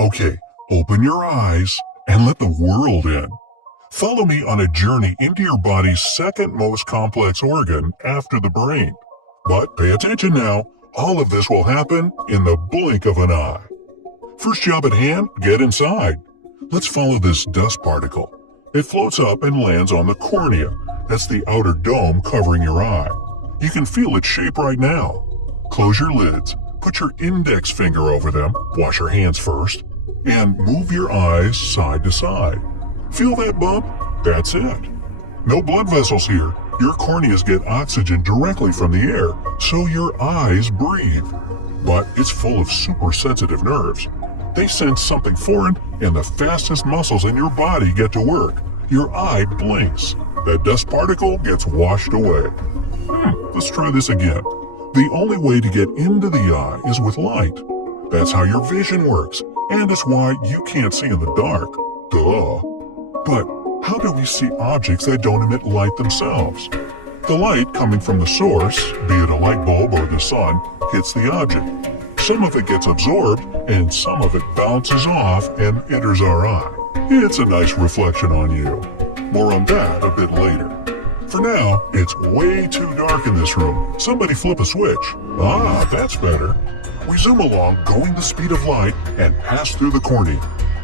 Okay, open your eyes and let the world in. Follow me on a journey into your body's second most complex organ after the brain. But pay attention now, all of this will happen in the blink of an eye. First job at hand, get inside. Let's follow this dust particle. It floats up and lands on the cornea. That's the outer dome covering your eye. You can feel its shape right now. Close your lids, put your index finger over them, wash your hands first, and move your eyes side to side. Feel that bump? That's it. No blood vessels here. Your corneas get oxygen directly from the air, so your eyes breathe. But it's full of super sensitive nerves. They sense something foreign, and the fastest muscles in your body get to work. Your eye blinks. That dust particle gets washed away. Let's try this again. The only way to get into the eye is with light. That's how your vision works, and it's why you can't see in the dark. Duh. But how do we see objects that don't emit light themselves? The light coming from the source, be it a light bulb or the sun, hits the object. Some of it gets absorbed, and some of it bounces off and enters our eye. It's a nice reflection on you. More on that a bit later. For now, it's way too dark in this room. Somebody flip a switch. Ah, that's better. We zoom along, going the speed of light, and pass through the cornea.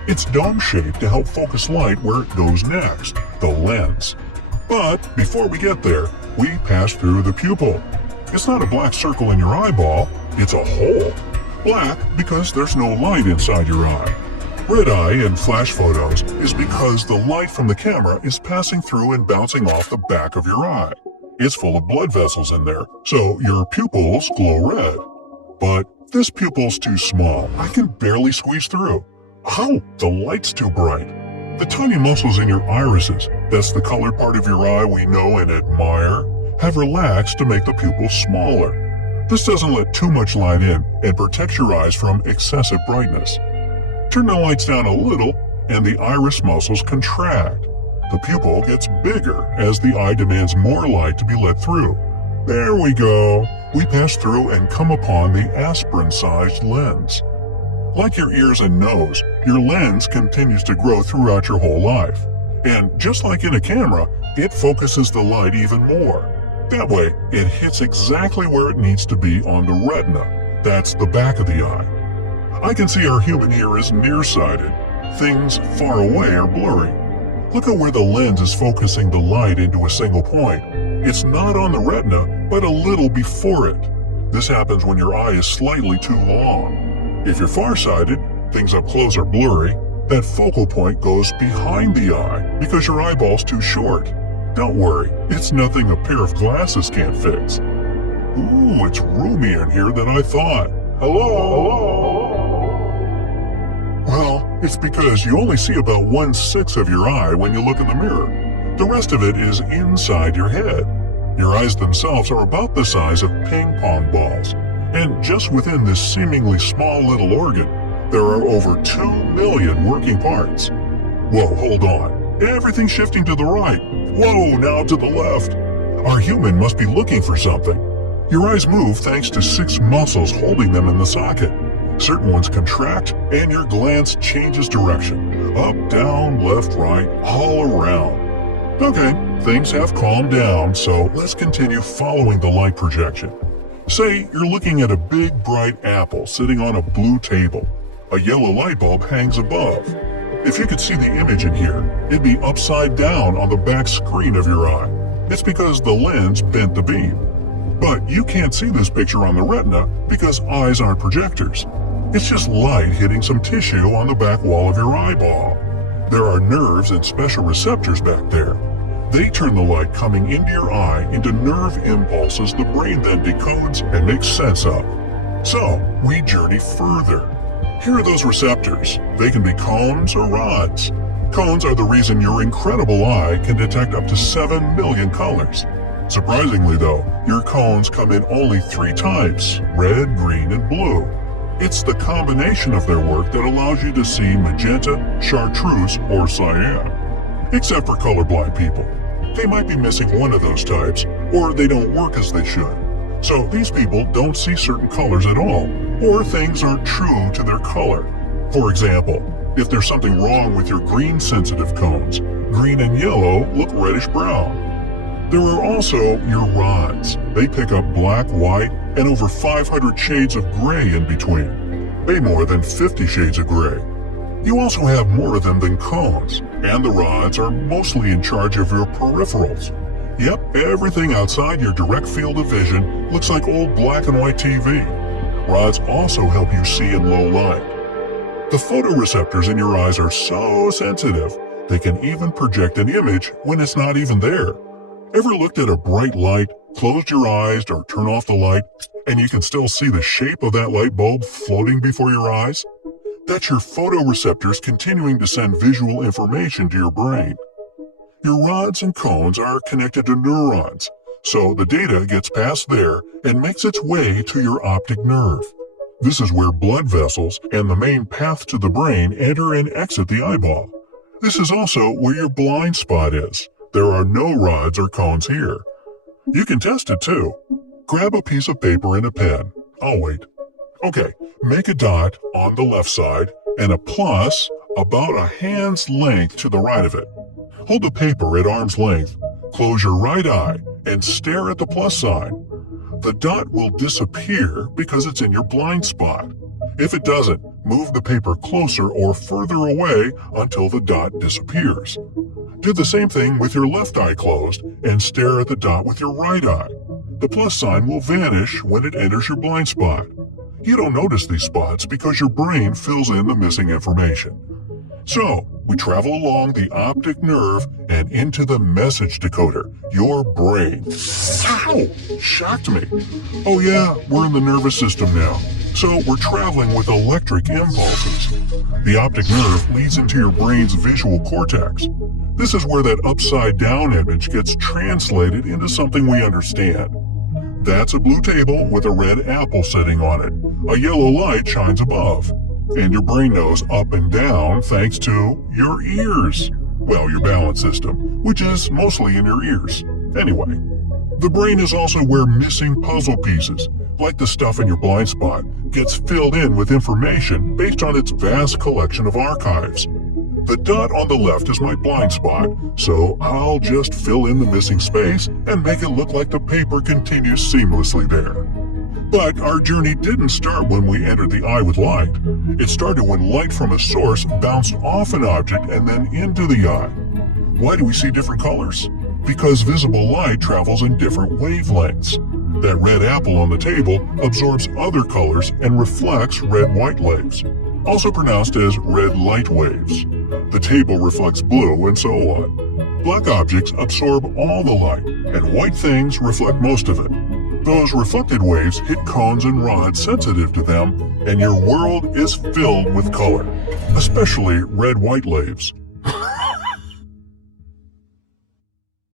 It's dome-shaped to help focus light where it goes next, the lens. But before we get there, we pass through the pupil. It's not a black circle in your eyeball, it's a hole. Black because there's no light inside your eye. Red eye in flash photos is because the light from the camera is passing through and bouncing off the back of your eye. It's full of blood vessels in there, so your pupils glow red. But this pupil's too small. I can barely squeeze through. Oh, the light's too bright. The tiny muscles in your irises, that's the colored part of your eye we know and admire, have relaxed to make the pupil smaller. This doesn't let too much light in and protects your eyes from excessive brightness. Turn the lights down a little and the iris muscles contract. The pupil gets bigger as the eye demands more light to be let through. There we go. We pass through and come upon the aspirin-sized lens. Like your ears and nose, your lens continues to grow throughout your whole life. And just like in a camera, it focuses the light even more. That way, it hits exactly where it needs to be on the retina. That's the back of the eye. I can see our human ear is nearsighted. Things far away are blurry. Look at where the lens is focusing the light into a single point. It's not on the retina, but a little before it. This happens when your eye is slightly too long. If you're farsighted, things up close are blurry. That focal point goes behind the eye because your eyeball's too short. Don't worry, it's nothing a pair of glasses can't fix. Ooh, it's roomier in here than I thought. Hello? Well, it's because you only see about 1/6 of your eye when you look in the mirror. The rest of it is inside your head. Your eyes themselves are about the size of ping pong balls. And just within this seemingly small little organ, there are over 2 million working parts. Whoa, hold on. Everything's shifting to the right. Whoa, now to the left. Our human must be looking for something. Your eyes move thanks to 6 muscles holding them in the socket. Certain ones contract, and your glance changes direction. Up, down, left, right, all around. Okay, things have calmed down, so let's continue following the light projection. Say you're looking at a big bright apple sitting on a blue table. A yellow light bulb hangs above. If you could see the image in here, it'd be upside down on the back screen of your eye. It's because the lens bent the beam. But you can't see this picture on the retina because eyes aren't projectors. It's just light hitting some tissue on the back wall of your eyeball. There are nerves and special receptors back there. They turn the light coming into your eye into nerve impulses the brain then decodes and makes sense of. So, we journey further. Here are those receptors. They can be cones or rods. Cones are the reason your incredible eye can detect up to 7 million colors. Surprisingly though, your cones come in only 3 types, red, green, and blue. It's the combination of their work that allows you to see magenta, chartreuse, or cyan. Except for colorblind people. They might be missing one of those types, or they don't work as they should. So these people don't see certain colors at all, or things aren't true to their color. For example, if there's something wrong with your green-sensitive cones, green and yellow look reddish-brown. There are also your rods. They pick up black, white, and over 500 shades of gray in between. Way more than 50 shades of gray. You also have more of them than cones, and the rods are mostly in charge of your peripherals. Yep, everything outside your direct field of vision looks like old black and white TV. Rods also help you see in low light. The photoreceptors in your eyes are so sensitive, they can even project an image when it's not even there. Ever looked at a bright light, closed your eyes or turn off the light, and you can still see the shape of that light bulb floating before your eyes? That's your photoreceptors continuing to send visual information to your brain. Your rods and cones are connected to neurons, so the data gets passed there and makes its way to your optic nerve. This is where blood vessels and the main path to the brain enter and exit the eyeball. This is also where your blind spot is. There are no rods or cones here. You can test it too. Grab a piece of paper and a pen. I'll wait. Okay, make a dot on the left side and a plus about a hand's length to the right of it. Hold the paper at arm's length, close your right eye, and stare at the plus sign. The dot will disappear because it's in your blind spot. If it doesn't, move the paper closer or further away until the dot disappears. Do the same thing with your left eye closed and stare at the dot with your right eye. The plus sign will vanish when it enters your blind spot. You don't notice these spots because your brain fills in the missing information. So, we travel along the optic nerve and into the message decoder, your brain. Ow! Shocked me. Oh yeah, we're in the nervous system now. So we're traveling with electric impulses. The optic nerve leads into your brain's visual cortex. This is where that upside-down image gets translated into something we understand. That's a blue table with a red apple sitting on it. A yellow light shines above. And your brain knows up and down thanks to your ears. Well, your balance system, which is mostly in your ears. Anyway, the brain is also where missing puzzle pieces, like the stuff in your blind spot, gets filled in with information based on its vast collection of archives. The dot on the left is my blind spot, so I'll just fill in the missing space and make it look like the paper continues seamlessly there. But our journey didn't start when we entered the eye with light. It started when light from a source bounced off an object and then into the eye. Why do we see different colors? Because visible light travels in different wavelengths. That red apple on the table absorbs other colors and reflects red-white waves, also pronounced as red light waves. The table reflects blue and so on. Black objects absorb all the light, and white things reflect most of it. Those reflected waves hit cones and rods sensitive to them, and your world is filled with color, especially red-white waves.